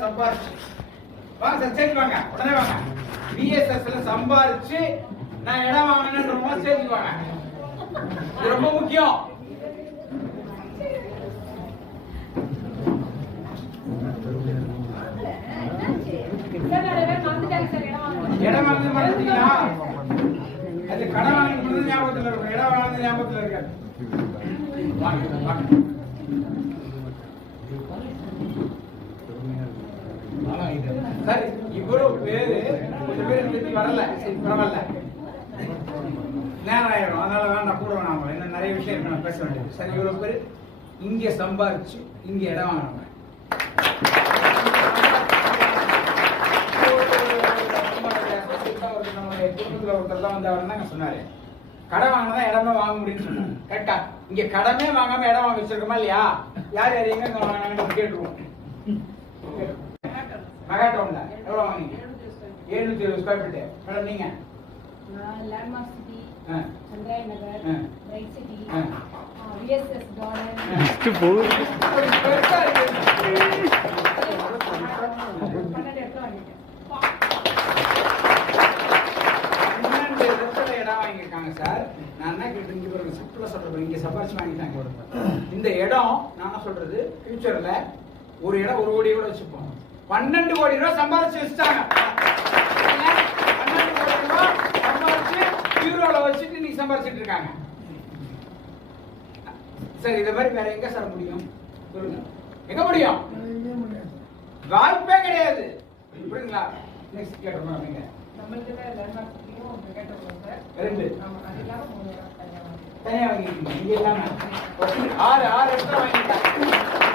சம்பாரிச்சு வாங்க sir stage வாங்க உடனே வாங்க பிஎஸ்எஸ்ல சம்பாரிச்சு நான் இடம் வாங்கினேன்றவங்க ஸ்டேஜ் வாங்க இது ரொம்ப முக்கியம் இடம் வாங்கினது மறந்துட்டீங்களா அது கடன் வாங்கினது ஞாபகத்தில் இருக்கும் இடம் வாங்கினது ஞாபகத்தில் இருக்காது வாங்க வாங்க சார் இவ்வளவு பேரு கொஞ்சம் பேர் வரல பரவாயில்ல நேரம் ஆயிடும் அதனால வேண்டாம் கூட வேணாம் இன்னும் நிறைய விஷயம் இருக்கு நான் பேச வேண்டியது சார் இவ்வளவு பேர் இங்க சம்பாரிச்சு இங்க இடம் வாங்கினவங்க நம்மளுடைய குடும்பத்துல ஒருத்தர் தான் வந்து அவர் தான் சொன்னாரு கடன் வாங்கினா இடமே வாங்க முடியும்னு சொன்னாரு கரெக்டா இங்க கடமே வாங்காம இடம் வாங்க வச்சிருக்கோமா இல்லையா யார் யார் எங்க வாங்கினாங்கன்னு கேட்டுருவோம் மெகாடவுன்ல எவ்வளவு வாங்குனீங்க 720 ஸ்கொயர் ஃபீட் மேடம் நீங்க லேண்ட்மார்க் சிட்டி சந்திராய நகர் ரைட் சிட்டி விஎஸ்எஸ் கார்டன் இடம் வாங்கியிருக்காங்க சார் நான் என்ன கேட்டு சிம்பிளா சொல்றேன் இங்க சம்பாரிச்சு வாங்கிட்டாங்க இந்த இடம் நான் சொல்றது ஃபியூச்சர்ல ஒரு இடம் 1 கோடி கூட வச்சுப்போம் 12 கோடி ரூபாய் சம்பாதிச்சு வச்சுட்டாங்க 12 கோடி ரூபாய் சம்பாதிச்சு யூரோல வச்சுட்டு நீ சம்பாதிச்சிட்டு இருக்காங்க சார் இத மாதிரி வேற எங்க சார் முடியும் சொல்லுங்க எங்க முடியும் வாய்ப்பே கிடையாது புரியுங்களா நெக்ஸ்ட் கேட்கணும் நீங்க நம்மளுக்கு லேண்ட்மார்க் சிட்டியும் மெகாடவுன் சார் ரெண்டு ஆமா அது இல்லாம 3 இடம் தனியா வாங்கிருக்கீங்க இங்க இல்லாம 6 இடத்துல வாங்கிட்டாங்க